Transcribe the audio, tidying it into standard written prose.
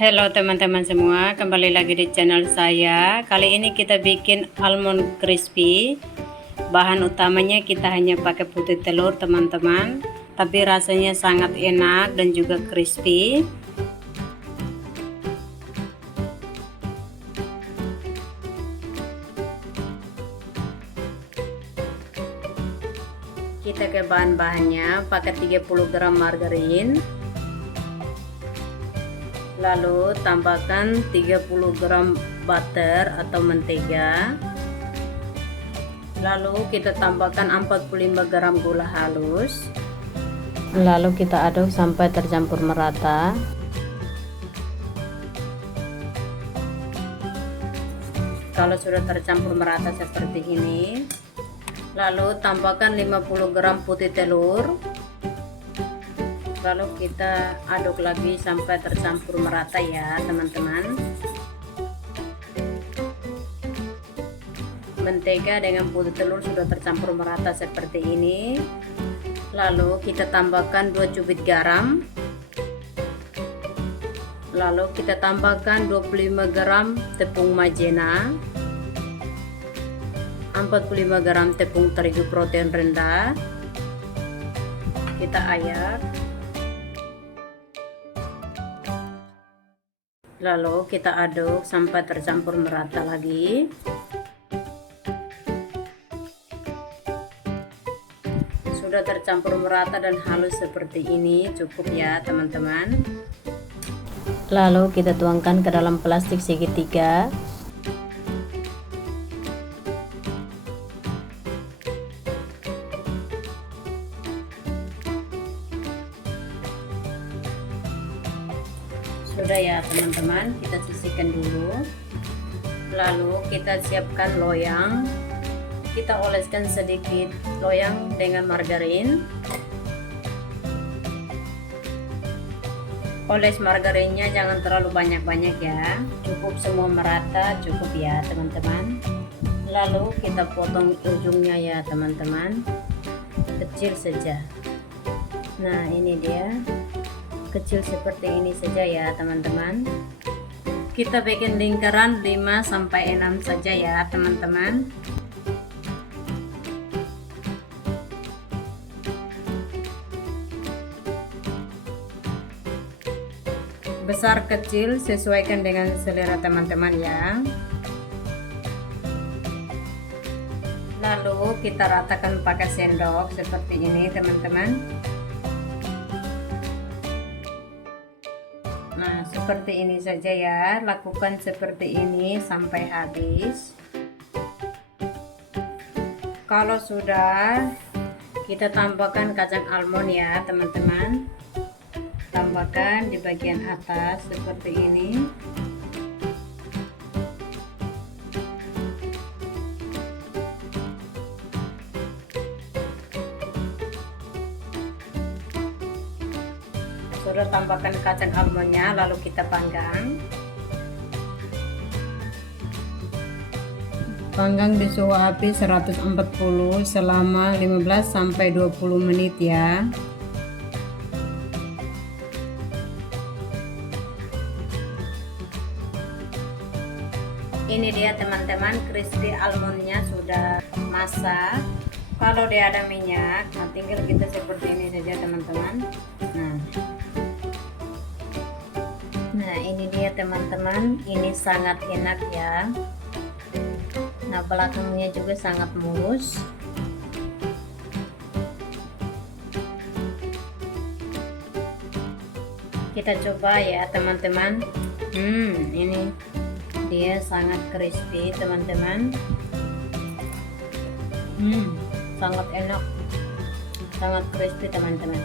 Halo teman-teman semua, kembali lagi di channel saya. Kali ini kita bikin almond crispy. Bahan utamanya kita hanya pakai putih telur teman-teman, tapi rasanya sangat enak dan juga crispy. Kita ke bahan-bahannya, pakai 30 gram margarin, lalu tambahkan 30 gram butter atau mentega, lalu kita tambahkan 45 gram gula halus, lalu kita aduk sampai tercampur merata. Kalau sudah tercampur merata seperti ini, lalu tambahkan 50 gram putih telur, lalu kita aduk lagi sampai tercampur merata ya teman-teman. Mentega dengan putih telur sudah tercampur merata seperti ini, lalu kita tambahkan 2 cubit garam, lalu kita tambahkan 25 gram tepung maizena, 45 gram tepung terigu protein rendah. Kita ayak, lalu kita aduk sampai tercampur merata lagi. Sudah tercampur merata dan halus seperti ini, cukup ya teman-teman. Lalu kita tuangkan ke dalam plastik segitiga. Sudah ya teman-teman, kita sisihkan dulu. Lalu kita siapkan loyang. Kita oleskan sedikit loyang dengan margarin. Oles margarinnya jangan terlalu banyak-banyak ya, cukup semua merata, cukup ya teman-teman. Lalu kita potong ujungnya ya teman-teman, kecil saja. Nah ini dia, kecil seperti ini saja ya teman-teman. Kita bikin lingkaran 5-6 saja ya teman-teman. Besar kecil sesuaikan dengan selera teman-teman ya. Lalu kita ratakan pakai sendok seperti ini teman-teman. Nah seperti ini saja ya, lakukan seperti ini sampai habis. Kalau sudah, kita tambahkan kacang almond ya teman-teman. Tambahkan di bagian atas seperti ini. Sudah tambahkan kacang almondnya, lalu kita panggang. Panggang di suhu api 140 selama 15-20 menit ya. Ini dia teman-teman, crispy almondnya sudah masak. Kalau dia ada minyak, nah tinggal kita seperti ini saja teman-teman. Nah ini dia teman-teman, ini sangat enak ya. Nah belakangnya juga sangat mulus. Kita coba ya teman-teman. Ini dia sangat crispy teman-teman. Sangat enak, sangat crispy teman-teman.